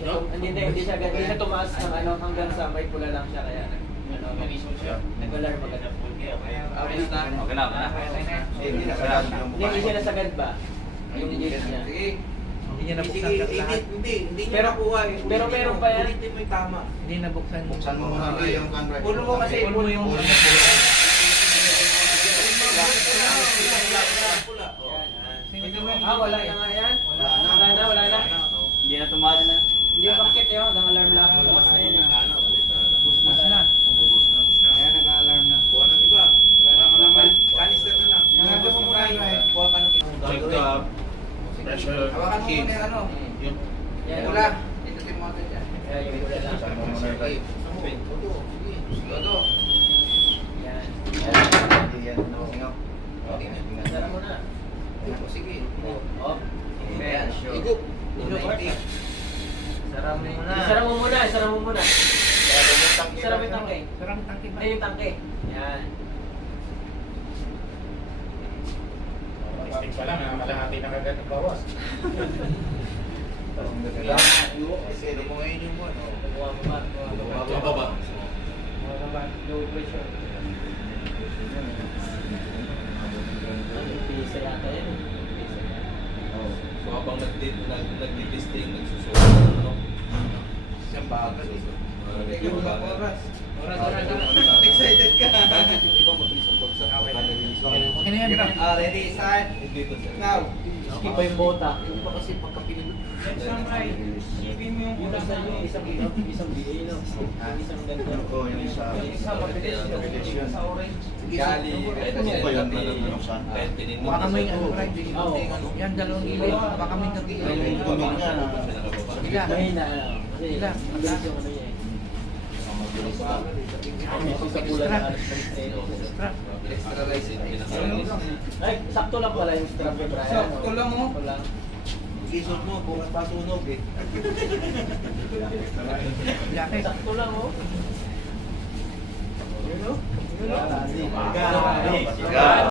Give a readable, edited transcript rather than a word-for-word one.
Hindi siya tumaas ng ano, hanggang sa may pula lang siya, kaya nag-alarm agad. Okay na. Hindi siya nasagad ba? Yung gate niya. Hindi niya nabuksan sa lahat. Hindi niya nakuha eh. Pero meron pa yan. Ulitin mo yung tama. Hindi nabuksan. Buksan mo muna yung contract. Puno mo kasi. Puno mo yung Wala na nga yan? Wala na. Hindi na tumaas na. Hindi yung bakit yun, hanggang alarm lang. Bukas na yun. Bus na. Kaya nag-alarm na. Kuha ng iba. Wala nang naman. Canister na lang. Nangado mo muna yun. Kuha ka ng iba. Pressure. Hawakan mo muna yung ano. Yun. Yan. Wala. Ito yung mga ganyan. Yan, yung wala lang. Buksan mo muna yung right. Todo. Yan. Hindi yan nasingaw. Sara mo na. Sige. Oh. Ayan. Sure. Igup. 90. Sara mo muna. Isara mo muna. Isara mo muna. Isara mo yung tangke. Sarang tangki ba? Ay, yung tangke. Yan. Plastic pa lang, kalahati na kagad ng bawas. Kasi mo ngayon yung ano. Kuha mo ba? Baba. Low pressure. Pisa yata yan. So habang nagdi-testing, nagsusunod, ano? Siyang bagal eh. Oras. Excited ka. Bakit yung iba mabilis ang bagsak? Pagka-release lang. Okay na yan. Ready, set, Dito sir. now. Skip pa yung bota. Hindi pa kasi pagkapilin. Isipin mo yung Yung ulang isang BA, no? Isang ganito. Oo, yung isa. Sa orange. Gali, kahit Ano ba yan? tinignan, kahit tinignan. Baka may ano, right? Oo. Yan, dalawang gilid. Baka may nagigilid. Yung tunog niya. Ila. Mahina. Kasi Ilan? mabilis yung ano niya eh. Sa pula na alas ng steno. Strap. Extra rice. Ay, sakto lang pala yung strap ni Brian. Sakto lang, oh. Sakto lang. Gisod mo, bukas pa sunog eh. Jacket. Sakto lang, oh. Yun, oh. Yun, oh. Sigal.